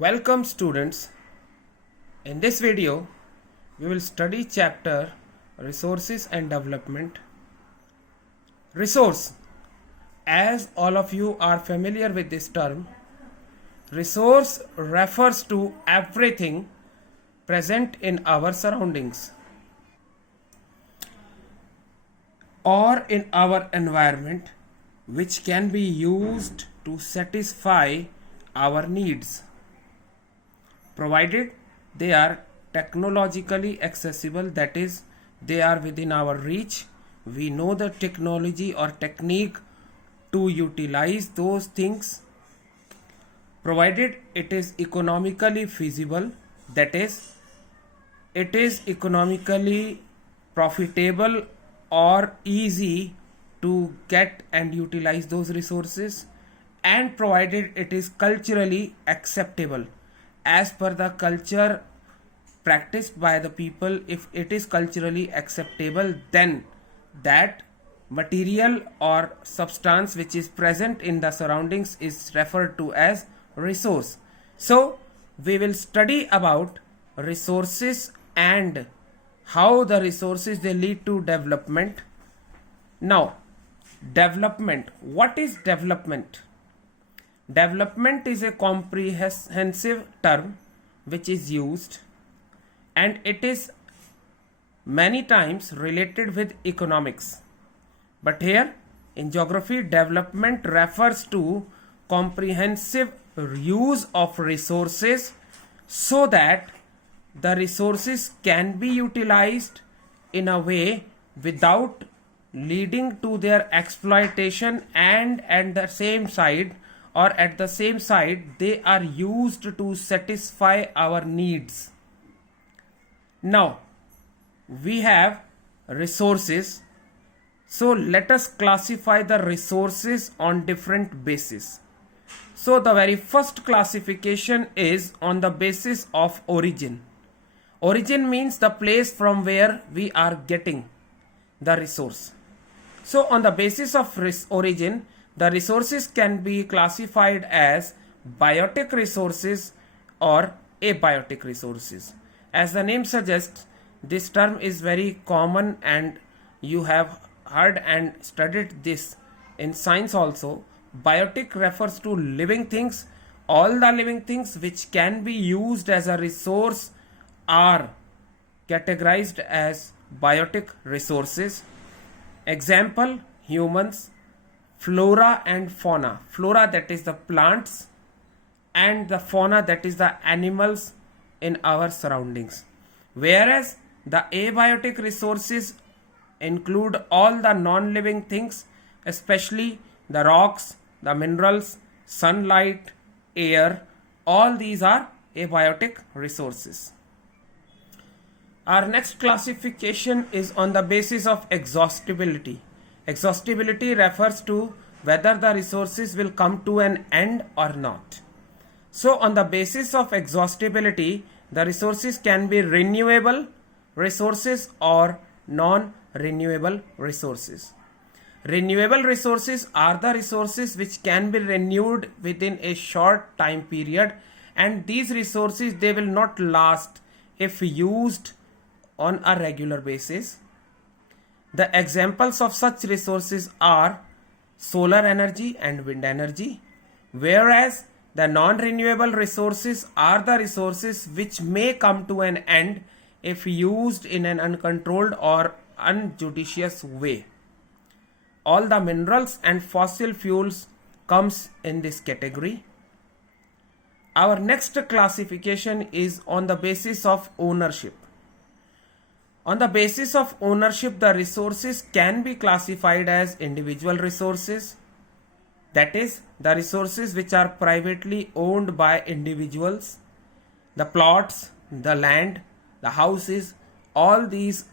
Welcome students. In this video, we will study chapter Resources and Development. Resource. As all of you are familiar with this term, resource refers to everything present in our surroundings or in our environment which can be used to satisfy our needs, provided they are technologically accessible, that is, they are within our reach. We know the technology or technique to utilize those things, provided it is economically feasible, that is, it is economically profitable or easy to get and utilize those resources, and provided it is culturally acceptable as per the culture practiced by the people. If it is culturally acceptable, then that material or substance which is present in the surroundings is referred to as resource. So we will study about resources and how the resources they lead to development. Now, development. What is development? Development is a comprehensive term which is used, and it is many times related with economics. But here in geography, development refers to comprehensive use of resources so that the resources can be utilized in a way without leading to their exploitation, and at the same side they are used to satisfy our needs. Now we have resources, so let us classify the resources on different bases. So the very first classification is on the basis of origin. Origin means the place from where we are getting the resource. So on the basis of origin, the resources can be classified as biotic resources or abiotic resources. As the name suggests, this term is very common and you have heard and studied this in science also. Biotic refers to living things. All the living things which can be used as a resource are categorized as biotic resources. Example, humans. Flora and fauna. Flora, that is the plants, and the fauna, that is the animals in our surroundings. Whereas the abiotic resources include all the non-living things, especially the rocks, the minerals, sunlight, air. All these are abiotic resources. Our next classification is on the basis of exhaustibility. Exhaustibility refers to whether the resources will come to an end or not. So on the basis of exhaustibility, the resources can be renewable resources or non-renewable resources. Renewable resources are the resources which can be renewed within a short time period, and these resources, they will not last if used on a regular basis. The examples of such resources are solar energy and wind energy, whereas the non-renewable resources are the resources which may come to an end if used in an uncontrolled or unjudicious way. All the minerals and fossil fuels comes in this category. Our next classification is on the basis of ownership. On the basis of ownership, the resources can be classified as individual resources, that is, the resources which are privately owned by individuals. The plots, the land, the houses, all these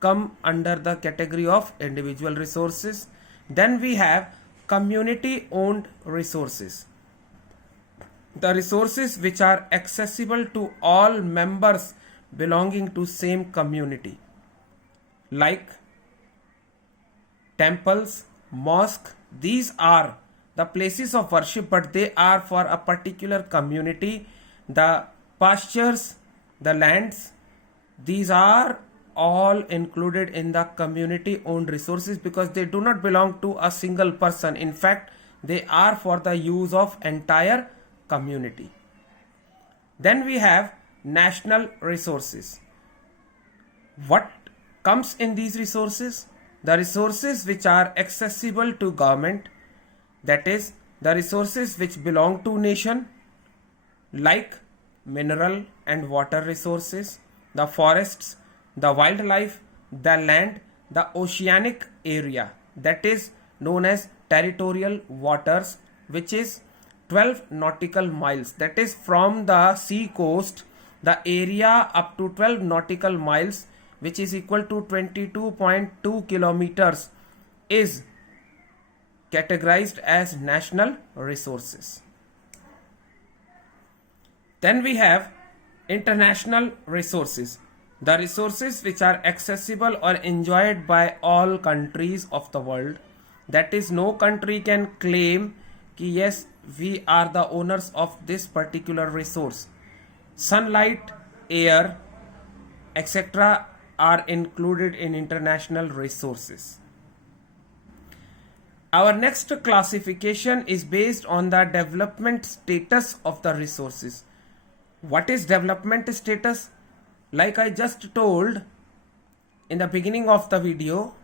come under the category of individual resources. Then we have community owned resources. The resources which are accessible to all members belonging to same community, like temples, mosque. These are the places of worship, but they are for a particular community. the pastures, the lands, these are all included in the community owned resources because they do not belong to a single person. In fact, they are for the use of entire community. Then we have national resources. What comes in these resources? The resources which are accessible to government, that is the resources which belong to nation, like mineral and water resources, the forests, the wildlife, the land, the oceanic area, that is known as territorial waters, which is 12 nautical miles, that is from the sea coast, the area up to 12 nautical miles, which is equal to 22.2 kilometers, is categorized as national resources. Then we have international resources, the resources which are accessible or enjoyed by all countries of the world. That is, no country can claim कि yes, we are the owners of this particular resource. Sunlight, air, etc. are included in international resources. Our next classification is based on the development status of the resources. What is development status? Like I just told in the beginning of the video,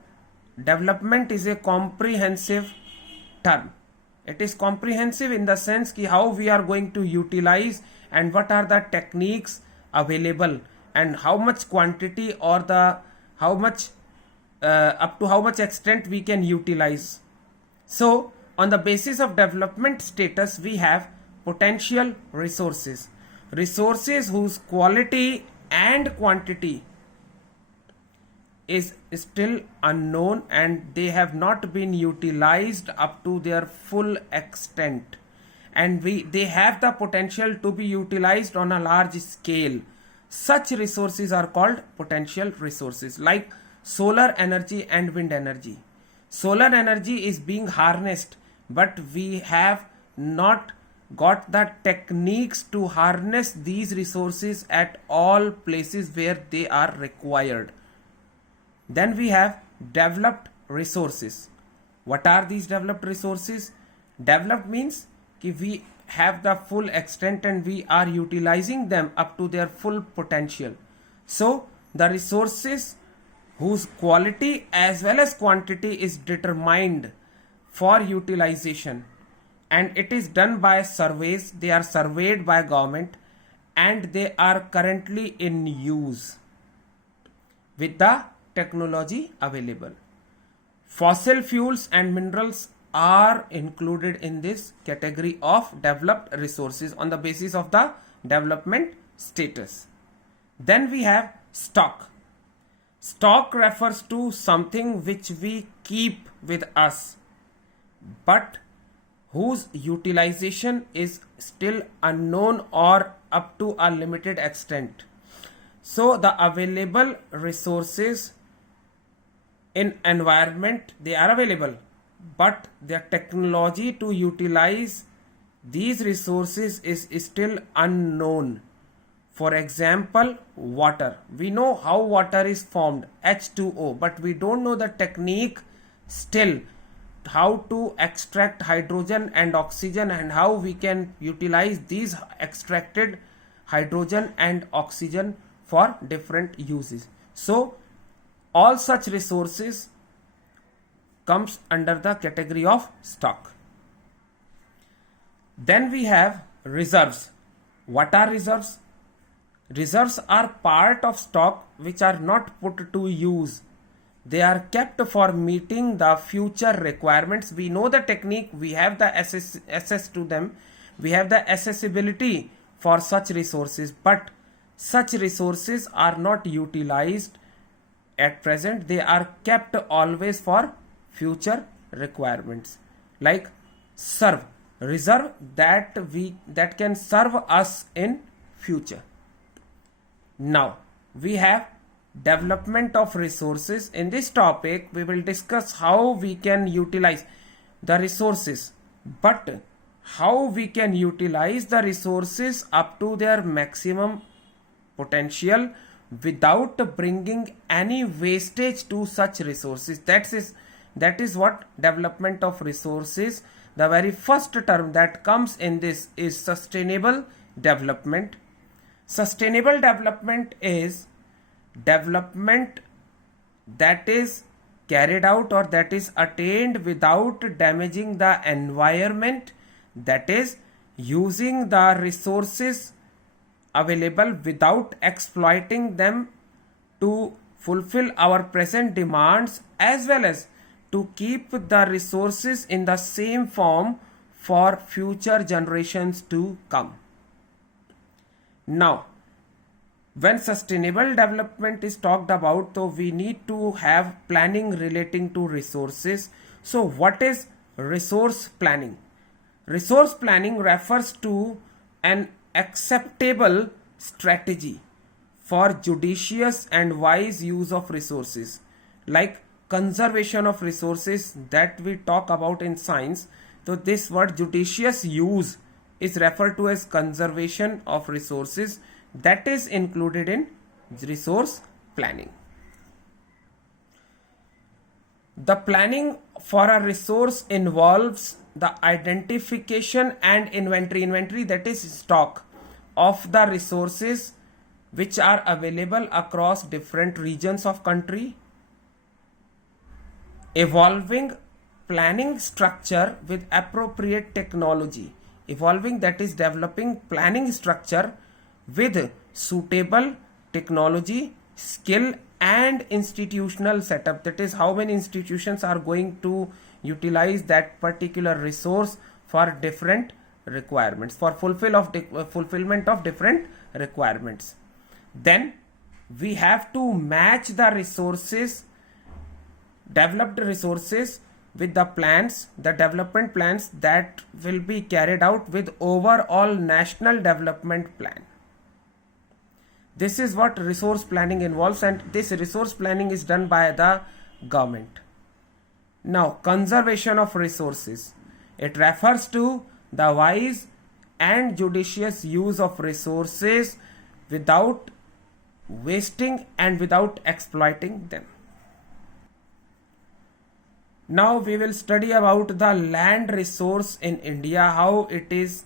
development is a comprehensive term. It is comprehensive in the sense ki how we are going to utilize and what are the techniques available and how much quantity or the how much up to how much extent we can utilize. So on the basis of development status, we have potential resources, resources whose quality and quantity is still unknown and they have not been utilized up to their full extent, and they have the potential to be utilized on a large scale. Such resources are called potential resources, like solar energy and wind energy. Solar energy is being harnessed, but we have not got the techniques to harness these resources at all places where they are required. Then we have developed resources. What are these developed resources? Developed means कि we have the full extent and we are utilizing them up to their full potential. So the resources whose quality as well as quantity is determined for utilization, and it is done by surveys. They are surveyed by government and they are currently in use with the technology available. Fossil fuels and minerals are included in this category of developed resources on the basis of the development status. Then we have stock. Stock refers to something which we keep with us but whose utilization is still unknown or up to a limited extent. So the available resources in environment, they are available, but their technology to utilize these resources is still unknown. For example, water. We know how water is formed, H2O, but we don't know the technique still, how to extract hydrogen and oxygen and how we can utilize these extracted hydrogen and oxygen for different uses. So all such resources comes under the category of stock. Then we have reserves. What are reserves? Reserves are part of stock which are not put to use. They are kept for meeting the future requirements. We know the technique, we have the access to them, we have the accessibility for such resources, but such resources are not utilized at present. They are kept always for future requirements, like serve, reserve that can serve us in future. Now we have development of resources. In this topic we will discuss how we can utilize the resources, but how we can utilize the resources up to their maximum potential without bringing any wastage to such resources. That is what development of resources. The very first term that comes in this is sustainable development. Sustainable development is development that is carried out or that is attained without damaging the environment, that is using the resources available without exploiting them to fulfill our present demands, as well as to keep the resources in the same form for future generations to come. Now, when sustainable development is talked about, so we need to have planning relating to resources. So what is resource planning? Resource planning refers to an acceptable strategy for judicious and wise use of resources, like conservation of resources that we talk about in science. So this word judicious use is referred to as conservation of resources, that is included in resource planning. The planning for a resource involves the identification and inventory, that is stock, of the resources which are available across different regions of country, evolving planning structure with appropriate technology. Evolving, that is developing planning structure with suitable technology, skill and institutional setup, that is how many institutions are going to utilize that particular resource for different requirements, for fulfillment of different requirements. Then we have to match the resources, developed resources, with the plans, the development plans that will be carried out with overall national development plan. This is what resource planning involves, and this resource planning is done by the government. Now, conservation of resources. It refers to the wise and judicious use of resources without wasting and without exploiting them. Now we will study about the land resource in India, how it is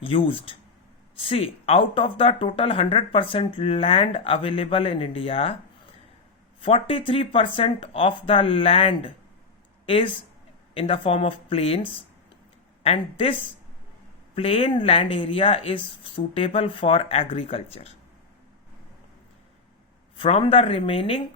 used. See, out of the total 100% land available in India, 43% of the land is in the form of plains, and this plain land area is suitable for agriculture. From the remaining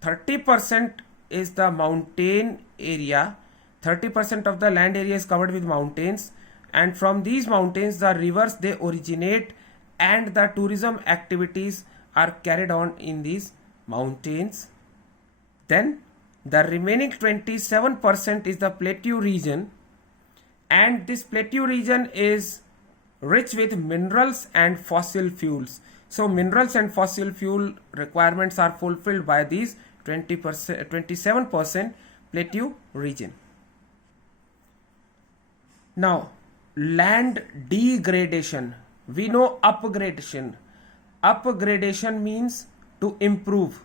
30% is the mountain area. 30% of the land area is covered with mountains, and from these mountains the rivers they originate, and the tourism activities are carried on in these mountains. Then the remaining 27% is the plateau region, and this plateau region is rich with minerals and fossil fuels. So minerals and fossil fuel requirements are fulfilled by these 27% plateau region. Now, land degradation. We know upgradation. Upgradation means to improve.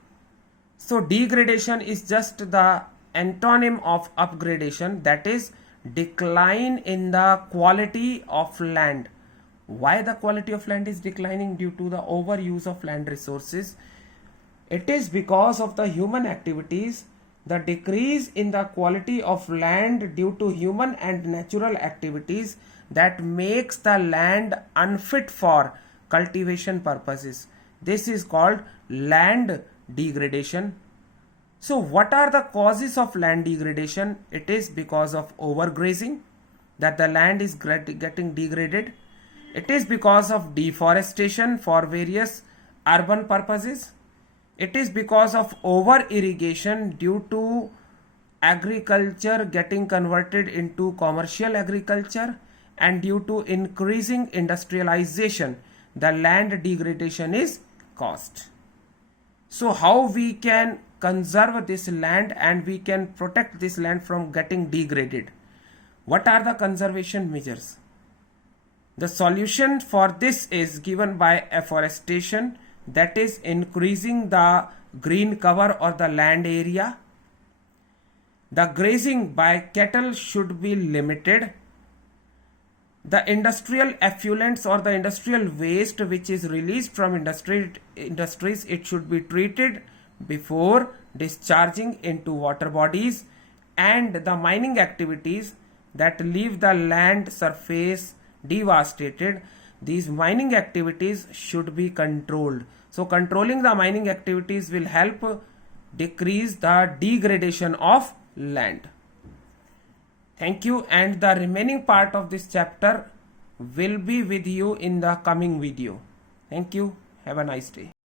So degradation is just the antonym of upgradation, that is decline in the quality of land. Why the quality of land is declining? Due to the overuse of land resources. It is because of the human activities. The decrease in the quality of land due to human and natural activities that makes the land unfit for cultivation purposes. This is called land degradation. So what are the causes of land degradation? It is because of overgrazing that the land is getting degraded. It is because of deforestation for various urban purposes. It is because of over irrigation due to agriculture getting converted into commercial agriculture, and due to increasing industrialization the land degradation is caused. So how we can conserve this land and we can protect this land from getting degraded? What are the conservation measures? The solution for this is given by afforestation, that is increasing the green cover or the land area. The grazing by cattle should be limited. The industrial effluents or the industrial waste which is released from industries, it should be treated before discharging into water bodies, and the mining activities that leave the land surface devastated, these mining activities should be controlled. So controlling the mining activities will help decrease the degradation of land. Thank you, and the remaining part of this chapter will be with you in the coming video. Thank you. Have a nice day.